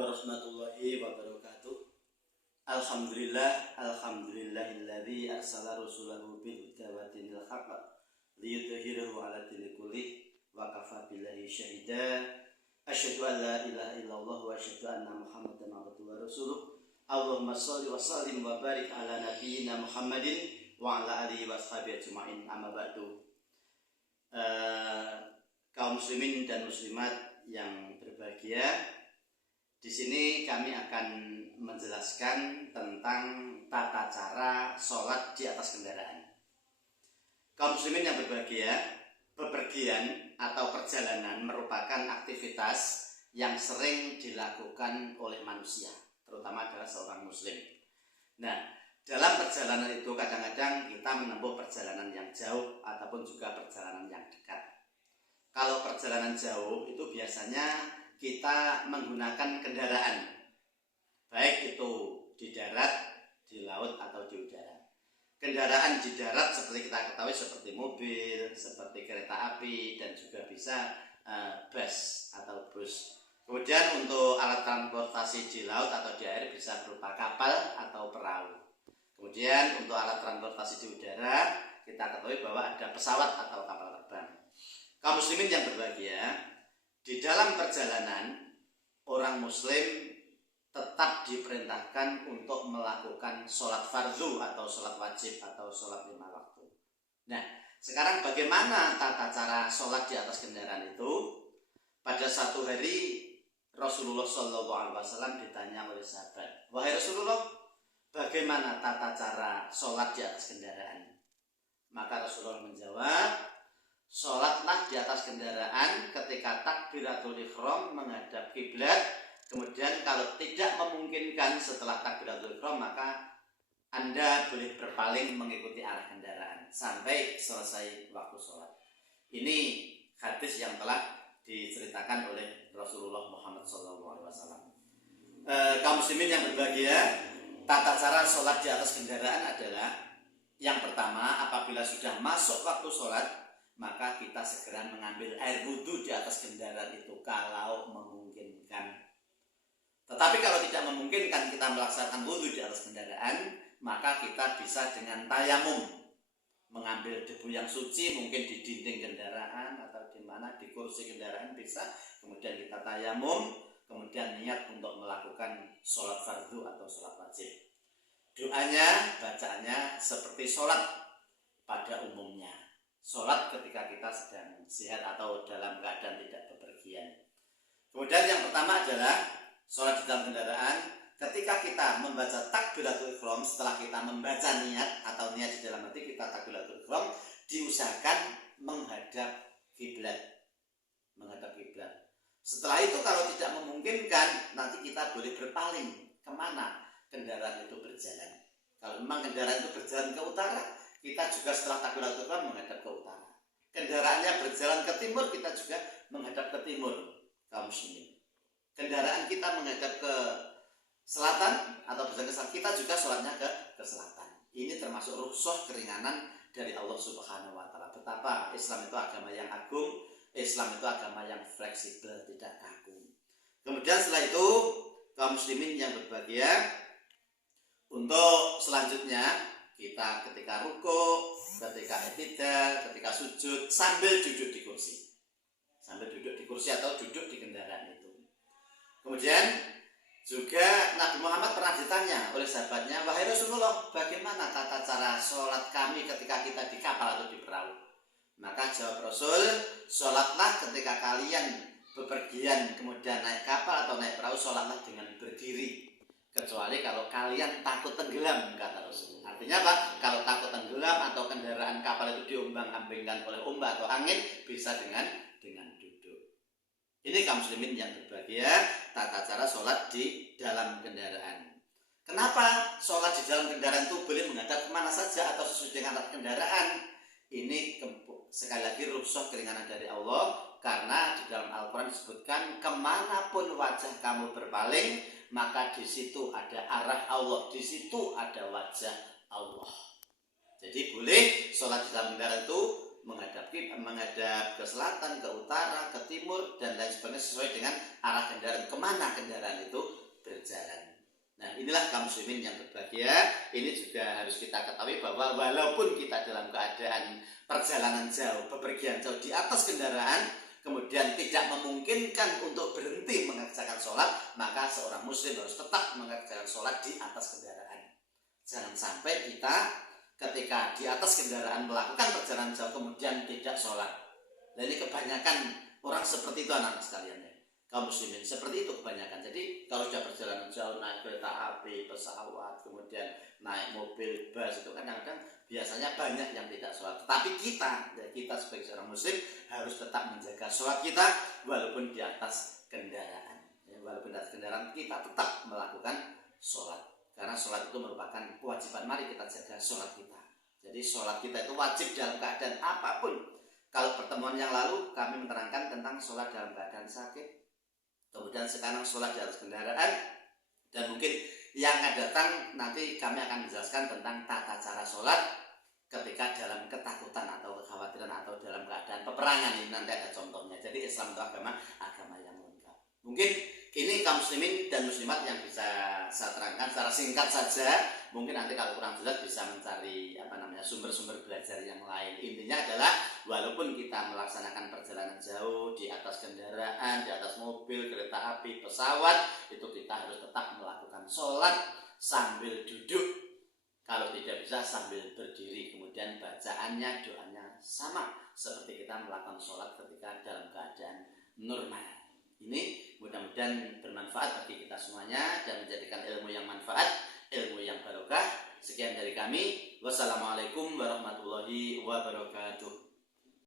warahmatullahi wabarakatuh. Alhamdulillahilladzi arsala rasulahu bil huda wa dinil haqq liyudhhirahu 'ala dini kullih wa kafa billahi syahida. Asyhadu an la ilaha illallah wa asyhadu anna Muhammadan abduhu wa rasuluh. Allahumma shalli wa sallim wa barik ala nabiyyina Muhammadin wa ala alihi wa sahbihi ajma'in. Amma ba'du. Kaum muslimin dan muslimat yang berbahagia, di sini kami akan menjelaskan tentang tata cara sholat di atas kendaraan. Kaum muslimin yang berbahagia, bepergian atau perjalanan merupakan aktivitas yang sering dilakukan oleh manusia, terutama adalah seorang muslim. Nah, dalam perjalanan itu kadang-kadang kita menempuh perjalanan yang jauh ataupun juga perjalanan yang dekat. Kalau perjalanan jauh itu biasanya kita menggunakan kendaraan, baik itu di darat, di laut, atau di udara. Kendaraan di darat seperti kita ketahui seperti mobil, seperti kereta api, dan juga bisa bus atau bus. Kemudian untuk alat transportasi di laut atau di air bisa berupa kapal atau perahu. Kemudian untuk alat transportasi di udara kita ketahui bahwa ada pesawat atau kapal terbang. Kaum muslimin yang berbahagia, di dalam perjalanan orang muslim tetap diperintahkan untuk melakukan sholat fardu atau sholat wajib atau sholat 5 waktu. Nah, sekarang bagaimana tata cara sholat di atas kendaraan itu? Pada satu hari Rasulullah SAW ditanya oleh sahabat, "Wahai Rasulullah, bagaimana tata cara sholat di atas kendaraan?" Maka Rasulullah menjawab, "Sholatlah di atas kendaraan ketika takbiratul ihram menghadap kiblat. Kemudian kalau tidak memungkinkan setelah takbiratul ihram, maka Anda boleh berpaling mengikuti arah kendaraan sampai selesai waktu sholat." Ini hadis yang telah diceritakan oleh Rasulullah Muhammad SAW. Kaum muslimin yang berbahagia, tata cara sholat di atas kendaraan adalah yang pertama, apabila sudah masuk waktu sholat, maka kita segera mengambil air wudhu di atas kendaraan itu kalau memungkinkan. Tetapi kalau tidak memungkinkan kita melaksanakan wudhu di atas kendaraan, maka kita bisa dengan tayamum, mengambil debu yang suci mungkin di dinding kendaraan atau di mana di kursi kendaraan bisa. Kemudian kita tayamum, kemudian niat untuk melakukan sholat fardu atau sholat wajib. Doanya, bacaannya seperti sholat pada umumnya. Sholat ketika kita sedang sehat atau dalam keadaan tidak bepergian. Kemudian yang pertama adalah sholat di dalam kendaraan. Ketika kita membaca takbiratul ihram, setelah kita membaca niat atau niat di dalam hati kita takbiratul ihram, diusahakan menghadap kiblat. Menghadap kiblat. Setelah itu kalau tidak memungkinkan, nanti kita boleh berpaling kemana kendaraan itu berjalan. Kalau memang kendaraan itu berjalan ke utara, kita juga setelah takbiratul ihram menghadap ke utara. Kendaraannya berjalan ke timur, kita juga menghadap ke timur. Kaum muslimin. Kendaraan kita menghadap ke selatan atau berjalan ke selatan, kita juga sholatnya ke selatan. Ini termasuk rukhsah keringanan dari Allah Subhanahu wa taala. Betapa Islam itu agama yang agung, Islam itu agama yang fleksibel, tidak kaku. Kemudian setelah itu, kaum muslimin yang berbahagia, untuk selanjutnya kita ketika ruku, ketika i'tidal, ketika sujud sambil duduk di kursi. Sambil duduk di kursi atau duduk di kendaraan itu. Kemudian juga Nabi Muhammad pernah ditanya oleh sahabatnya, "Wahai Rasulullah, bagaimana tata cara sholat kami ketika kita di kapal atau di perahu?" Maka jawab Rasul, "Sholatlah ketika kalian bepergian kemudian naik kapal atau naik perahu, sholatlah dengan berdiri. Kecuali kalau kalian takut tenggelam," kata Rasul. Artinya apa? Kalau takut tenggelam atau kendaraan kapal itu diombang-ambingkan oleh ombak atau angin, bisa dengan duduk. Ini kaum muslimin yang berbahagia, tata cara sholat di dalam kendaraan. Kenapa sholat di dalam kendaraan itu boleh menghadap kemana saja atau sesuai dengan arah kendaraan? Ini sekali lagi rukhsah keringanan dari Allah, karena di dalam Al-Quran disebutkan kemanapun wajah kamu berpaling, maka di situ ada arah Allah, di situ ada wajah Allah. Jadi boleh sholat di dalam kendaraan itu menghadap ke selatan, ke utara, ke timur, dan lain sebagainya sesuai dengan arah kendaraan. Kemana kendaraan itu inilah kaum muslimin yang berbahagia. Ini juga harus kita ketahui bahwa walaupun kita dalam keadaan perjalanan jauh, bepergian jauh di atas kendaraan, kemudian tidak memungkinkan untuk berhenti mengerjakan sholat, maka seorang muslim harus tetap mengerjakan sholat di atas kendaraan. Jangan sampai kita ketika di atas kendaraan melakukan perjalanan jauh kemudian tidak sholat. Nah, ini kebanyakan orang seperti itu anak-anak sekalian ya. Kaum muslimin seperti itu kebanyakan. Jadi kalau sudah perjalanan jauh naik kereta api, pesawat, kemudian naik mobil, bus, itu kadang-kadang biasanya banyak yang tidak sholat. Tetapi kita sebagai seorang muslim harus tetap menjaga sholat kita walaupun di atas kendaraan. Ya, walaupun di atas kendaraan kita tetap melakukan sholat. Karena sholat itu merupakan kewajiban. Mari kita jaga sholat kita. Jadi sholat kita itu wajib dalam keadaan apapun. Kalau pertemuan yang lalu kami menerangkan tentang sholat dalam keadaan sakit. Kemudian sekarang sholat di atas kendaraan. Dan mungkin yang akan datang nanti kami akan menjelaskan tentang tata cara sholat ketika dalam ketakutan atau kekhawatiran atau dalam keadaan peperangan. Ini nanti ada contohnya. Jadi Islam itu agama yang lengkap. Mungkin ini kaum muslimin dan muslimat yang bisa saya terangkan secara singkat saja. Mungkin nanti kalau kurang jelas bisa mencari sumber-sumber belajar yang lain. Intinya adalah walaupun kita melaksanakan perjalanan jauh di atas kendaraan, di atas mobil, kereta api, pesawat, itu kita harus tetap melakukan sholat sambil duduk. Kalau tidak bisa sambil berdiri. Kemudian bacaannya, doanya sama seperti kita melakukan sholat ketika dalam keadaan normal. Ini mudah-mudahan bermanfaat bagi kita semuanya dan menjadikan ilmu yang manfaat, ilmu yang barokah. Sekian dari kami. Wassalamualaikum warahmatullahi wabarakatuh.